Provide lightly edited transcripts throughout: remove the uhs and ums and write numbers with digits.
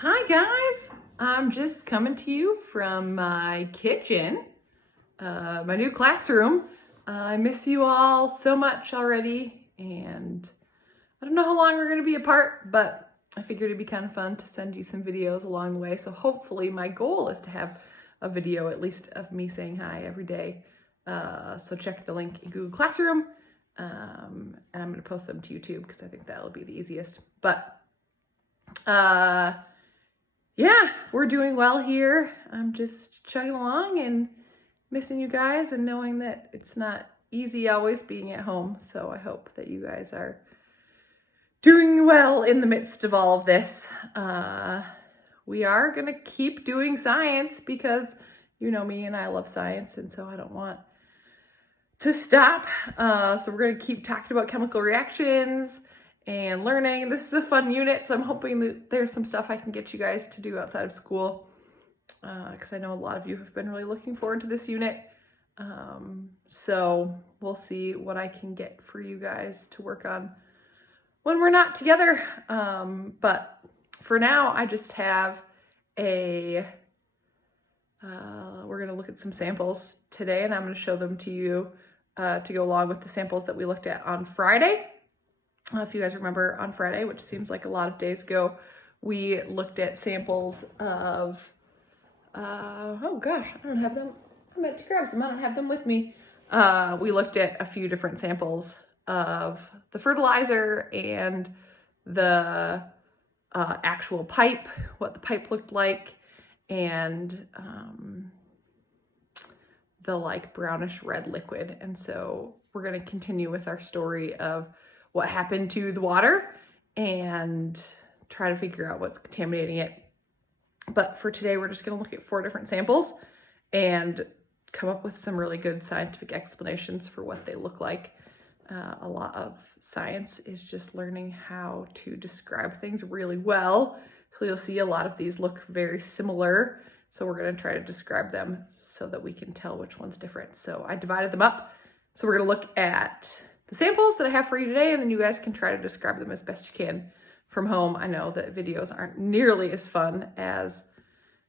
Hi guys, I'm just coming to you from my kitchen, my new classroom. I miss you all so much already, and I don't know how long we're going to be apart, but I figured it'd be kind of fun to send you some videos along the way. So hopefully my goal is to have a video at least of me saying hi every day. So check the link in Google Classroom, and I'm going to post them to YouTube because I think that'll be the easiest. But yeah, we're doing well here. I'm just chugging along and missing you guys and knowing that it's not easy always being at home. So I hope that you guys are doing well in the midst of all of this. We are going to keep doing science because you know me and I love science, and so I don't want to stop. So we're going to keep talking about chemical reactions and learning. This is a fun unit, so I'm hoping that there's some stuff I can get you guys to do outside of school, because I know a lot of you have been really looking forward to this unit. So we'll see what I can get for you guys to work on when we're not together. But for now, I just have we're going to look at some samples today, and I'm going to show them to you to go along with the samples that we looked at on Friday. If you guys remember, on Friday, which seems like a lot of days ago, we looked at samples of, oh gosh, I don't have them. I meant to grab some. I don't have them with me. We looked at a few different samples of the fertilizer and the actual pipe, what the pipe looked like, and the like brownish red liquid. And so we're going to continue with our story of what happened to the water and try to figure out what's contaminating it. But for today, we're just going to look at 4 different samples and come up with some really good scientific explanations for what they look like. A lot of science is just learning how to describe things really well. So you'll see a lot of these look very similar. So we're going to try to describe them so that we can tell which one's different. So I divided them up. So we're going to look at the samples that I have for you today, and then you guys can try to describe them as best you can from home. I know that videos aren't nearly as fun as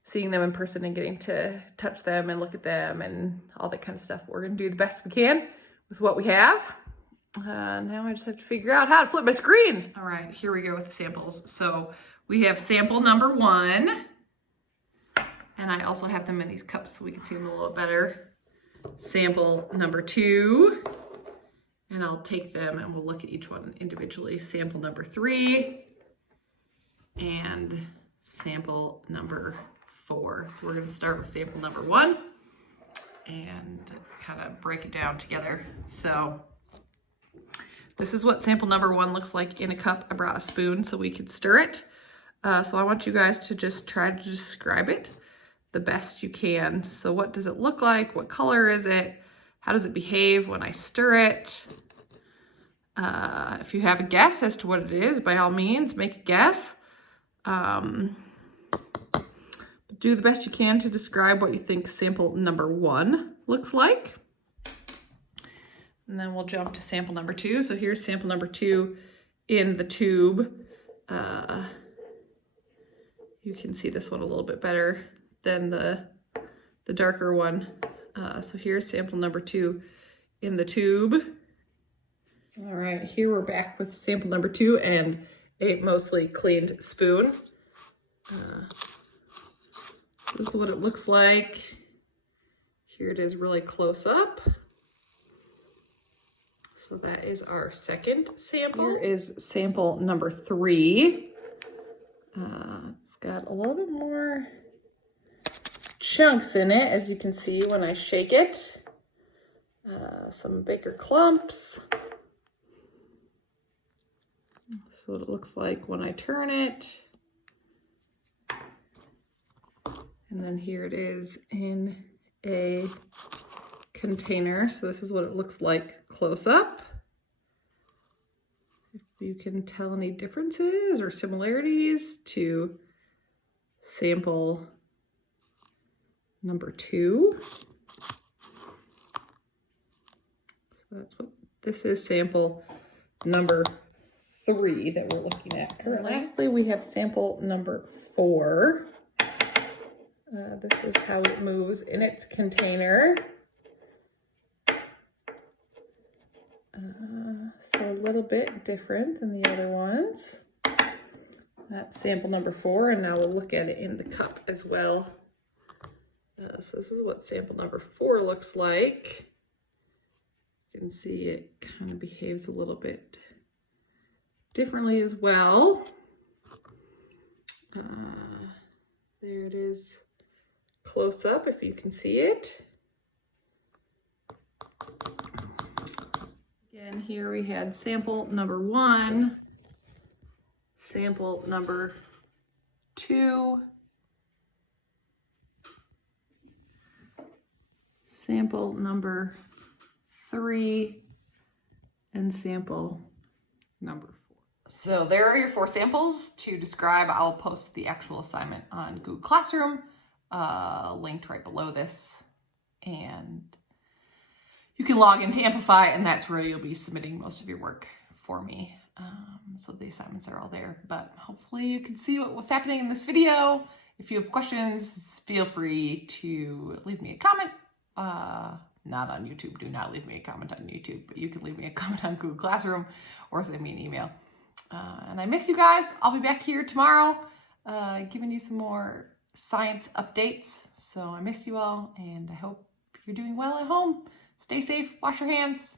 seeing them in person and getting to touch them and look at them and all that kind of stuff. But we're going to do the best we can with what we have. Now I just have to figure out how to flip my screen. All right, here we go with the samples. So we have sample number 1, and I also have them in these cups so we can see them a little better. Sample number 2, and I'll take them and we'll look at each one individually. Sample number 3 and sample number 4. So we're going to start with sample number 1 and kind of break it down together. So this is what sample number 1 looks like in a cup. I brought a spoon so we could stir it. So I want you guys to just try to describe it the best you can. So what does it look like? What color is it? How does it behave when I stir it? If you have a guess as to what it is, by all means, make a guess. Do the best you can to describe what you think sample number 1 looks like. And then we'll jump to sample number 2. So here's sample number 2 in the tube. You can see this one a little bit better than the darker one. So here's sample number 2 in the tube. All right, here we're back with sample number 2 and a mostly cleaned spoon. This is what it looks like. Here it is really close up. So that is our second sample. Here is sample number 3. It's got a little bit more chunks in it, as you can see when I shake it. Some bigger clumps. So what it looks like when I turn it. And then here it is in a container. So this is what it looks like close up. If you can tell any differences or similarities to sample number 2. So that's what this is, sample number 3 that we're looking at currently. Lastly, we have sample number 4. This is how it moves in its container. So a little bit different than the other ones. That's sample number 4, and now we'll look at it in the cup as well. So this is what sample number 4 looks like. You can see it kind of behaves a little bit differently as well. There it is close up if you can see it. Again, here we had sample number 1, sample number 2, sample number 3, and sample number 4. So there are your 4 samples to describe. I'll post the actual assignment on Google Classroom, linked right below this. And you can log into Amplify, and that's where you'll be submitting most of your work for me. So the assignments are all there, but hopefully you can see what was happening in this video. If you have questions, feel free to leave me a comment. Not on YouTube. Do not leave me a comment on YouTube, but you can leave me a comment on Google Classroom or send me an email. And I miss you guys. I'll be back here tomorrow, giving you some more science updates. So I miss you all, and I hope you're doing well at home. Stay safe, wash your hands,